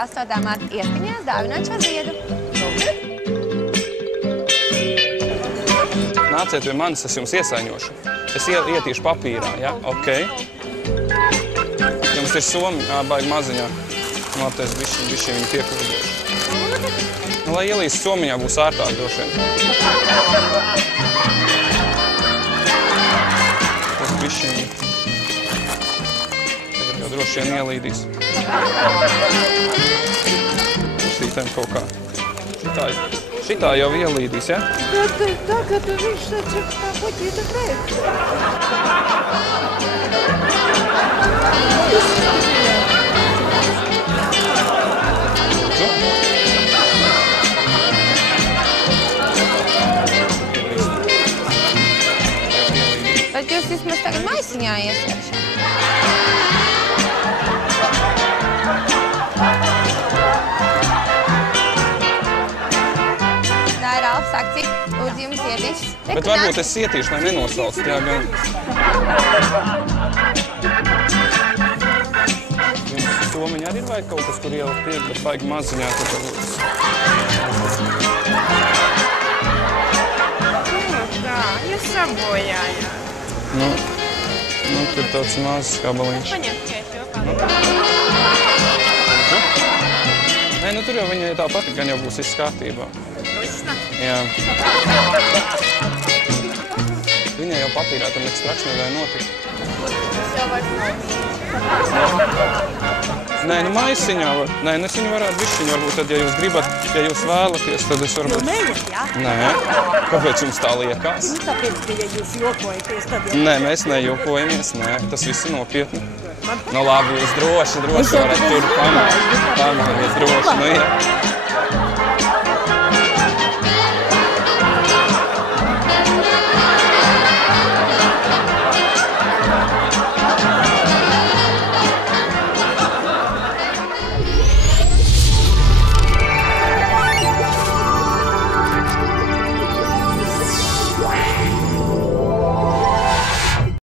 8. marta Iespiņās dāvināt šo ziedu. Nāciet pie manis, es jums iesaiņošu. Es ietīšu papīrā, ja? Ok. Jums ir somi, baigi maziņā. Labi, es bišķi viņu piekūdēšu. Nu, lai ielīst somiņā, būs ārtāk droši vien. Tas bišķi tagad jau droši vien ielīdīs. Pusītēm kaut kā. Šitā jau ielīdīs, ja? Bet tagad viņš taču tā puķīta beidz. Bet jūs vismaz tagad maisiņā iesveršat. Tā ir Alfas akcija. Lūdzu, jums ietīšas. Bet varbūt es ietīšu, lai nenosauc. Jā, gan. Jums somiņa arī ir vai kaut kas, kur ielikt ir, bet baigi maziņā. Tā, jūs sabojājāt. Nu, tur tāds mazs gabaliņš. Paņem ketčupu. Nē, nu tur jau viņai tāpat, gan jau būs viss kārtībā. Pusna? Jā. Viņai jau papīrā tam nekas traks nevarēja notikt. Tas jau vairs nav. Nē, nu maisiņā var. Nē, nu es viņu varētu višķiņu, varbūt tad, ja jūs gribat, ja jūs vēlaties, tad es varbūt... Jūs neļat, jā? Nē. Kāpēc jums tā liekas? Nu, tāpēc, ja jūs jokojaties, tad jau... Nē, mēs nejokojamies, nē. Tas viss ir nopietni. Nu labi, jūs droši varat tur pamāties droši, nu jā.